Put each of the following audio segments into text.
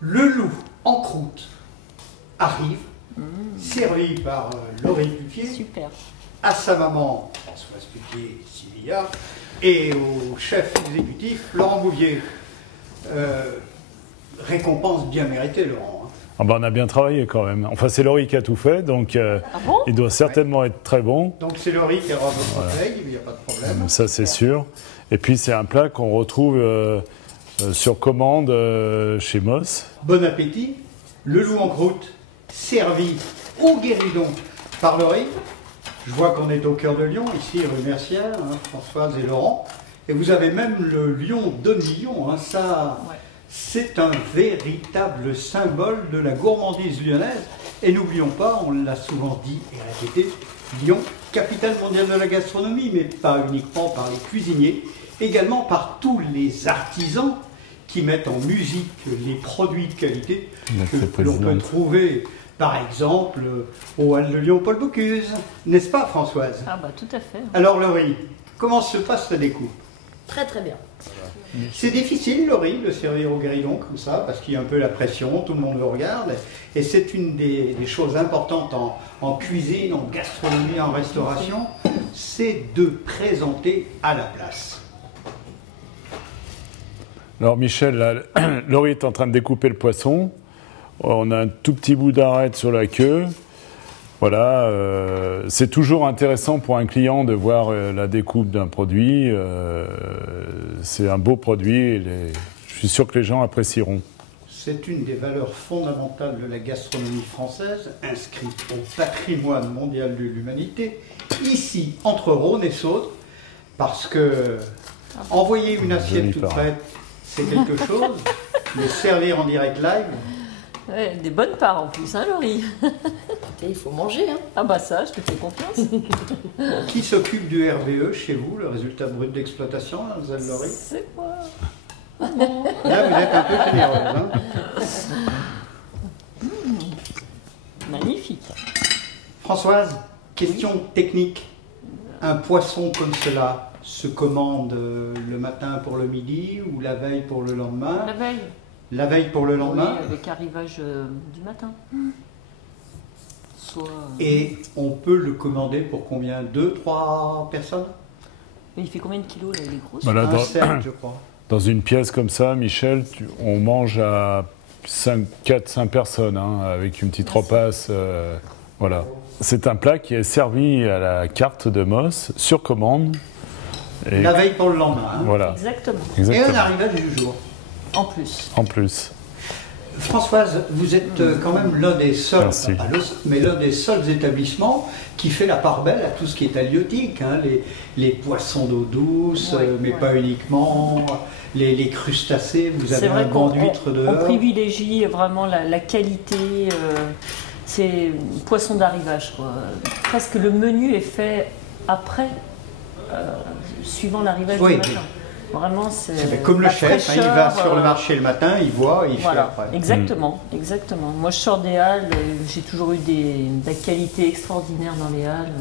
Le loup en croûte arrive, servi par Laurie Puffier, Super. à sa maman Françoise Puffier, Sylvia, et au chef exécutif Laurent Bouvier. Récompense bien méritée, Laurent. Hein. Ah ben on a bien travaillé quand même. Enfin, c'est Laurie qui a tout fait, donc Ah bon? il doit certainement être très bon. Donc c'est Laurie qui aura votre conseil, il n'y a pas de problème. Ça, c'est sûr. Et puis, c'est un plat qu'on retrouve sur commande chez Moss. Bon appétit. Le loup en croûte, servi au guéridon par Laurie. Je vois qu'on est au cœur de Lyon, ici rue Mercière, hein, Françoise et Laurent. Et vous avez même le lion de Lyon. Hein, ça, Ouais. c'est un véritable symbole de la gourmandise lyonnaise. Et n'oublions pas, on l'a souvent dit et répété, Lyon, capitale mondiale de la gastronomie, mais pas uniquement par les cuisiniers, également par tous les artisans qui mettent en musique les produits de qualité que l'on peut trouver, par exemple, au Halles de Lyon Paul Bocuse. N'est-ce pas, Françoise? Ah bah tout à fait. Alors, Laurie, comment se passe la découpe? Très très bien. C'est difficile, Laurie, de servir au guéridon comme ça, parce qu'il y a un peu la pression, tout le monde vous regarde. Et c'est une des choses importantes en cuisine, en gastronomie, en restauration, c'est de présenter à la place. Alors, Michel, là, Laurie est en train de découper le poisson. On a un tout petit bout d'arête sur la queue. Voilà, c'est toujours intéressant pour un client de voir la découpe d'un produit. C'est un beau produit et je suis sûr que les gens apprécieront. C'est une des valeurs fondamentales de la gastronomie française, inscrite au patrimoine mondial de l'humanité, ici, entre Rhône et Saône, parce que envoyer une assiette toute prête, c'est quelque chose, mais servir en direct live... Ouais, des bonnes parts en plus, hein, Laurie? Et il faut manger, hein. Ah bah ça, je te fais confiance. Qui s'occupe du RBE chez vous, le résultat brut d'exploitation, Mademoiselle Laurie? C'est moi. Là, vous êtes un peu généreuse. Hein? Magnifique. Françoise, question technique. Un poisson comme cela se commande le matin pour le midi ou la veille pour le lendemain? La veille. La veille pour le lendemain? Oui, avec arrivage du matin. Soit... Et on peut le commander pour combien? 2, 3 personnes? Mais il fait combien de kilos là, il est gros? Voilà, Un 7, je crois. dans une pièce comme ça, Michel, on mange à 4-5 personnes, hein, avec une petite repasse. Voilà. C'est un plat qui est servi à la carte de Moss, sur commande. Et La veille pour le lendemain. Hein? voilà. Exactement. Et Exactement. un arrivage du jour. En plus. En plus. Françoise, vous êtes quand même l'un des seuls, Merci. pas le seul, mais l'un des seuls établissements qui fait la part belle à tout ce qui est halieutique, hein, les poissons d'eau douce, Ouais, mais ouais. pas uniquement, les crustacés, vous avez C'est vrai un banc qu'on d'huîtres on dehors. privilégie vraiment la qualité. C'est poisson d'arrivage, quoi. Presque le menu est fait après, suivant l'arrivage Oui, du matin. Vraiment, c'est Comme le la chef, hein, il va fraîcheur, sur le marché le matin, il voit, il fait Voilà, après. exactement, exactement. Moi, je sors des halles, j'ai toujours eu de la qualité extraordinaire dans les halles.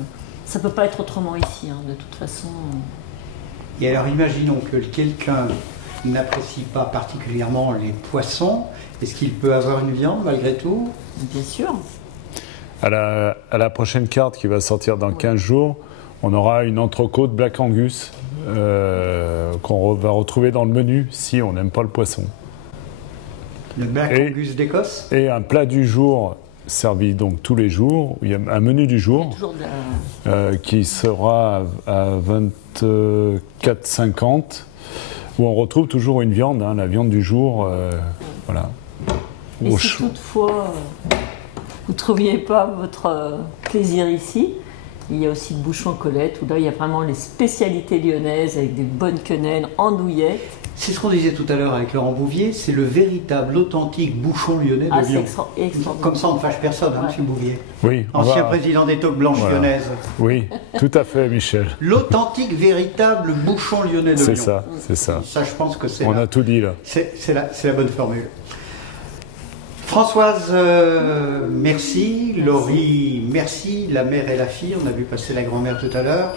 Ça peut pas être autrement ici, hein, de toute façon. Et alors imaginons que quelqu'un n'apprécie pas particulièrement les poissons, est-ce qu'il peut avoir une viande malgré tout? Bien sûr. À la prochaine carte qui va sortir dans 15 jours, on aura une entrecôte Black Angus qu'on va retrouver dans le menu si on n'aime pas le poisson. Le Black Angus d'Écosse? Et un plat du jour servi donc tous les jours. Il y a un menu du jour Toujours de la... qui sera à 24,50 où on retrouve toujours une viande, hein, la viande du jour. Voilà. Et si toutefois vous ne trouviez pas votre plaisir ici, Il y a aussi le bouchon Colette, où là il y a vraiment les spécialités lyonnaises avec des bonnes quenelles, andouillettes. C'est ce qu'on disait tout à l'heure avec Laurent Bouvier, c'est le véritable, authentique bouchon lyonnais de Lyon. Extraordinaire. Comme ça, on ne fâche personne, hein, M. Bouvier. Oui. Ancien président des Toques Blanches lyonnaises. Oui, tout à fait, Michel. L'authentique, véritable bouchon lyonnais de Lyon. C'est ça, c'est ça. Ça, je pense que c'est On a tout dit là. c'est la bonne formule. Françoise, merci. Laurie, merci. La mère et la fille, on a vu passer la grand-mère tout à l'heure.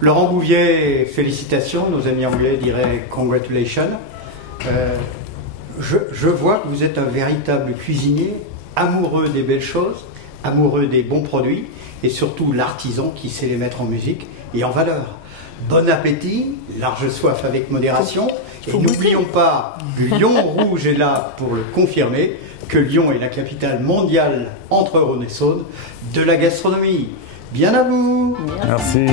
Laurent Bouvier, félicitations. Nos amis anglais diraient congratulations. Je vois que vous êtes un véritable cuisinier, amoureux des belles choses, amoureux des bons produits et surtout l'artisan qui sait les mettre en musique et en valeur. Bon appétit, large soif avec modération. Et n'oublions pas, Lyon Rouge est là pour le confirmer, que Lyon est la capitale mondiale entre Rhône et Saône de la gastronomie. Bien à vous! Merci.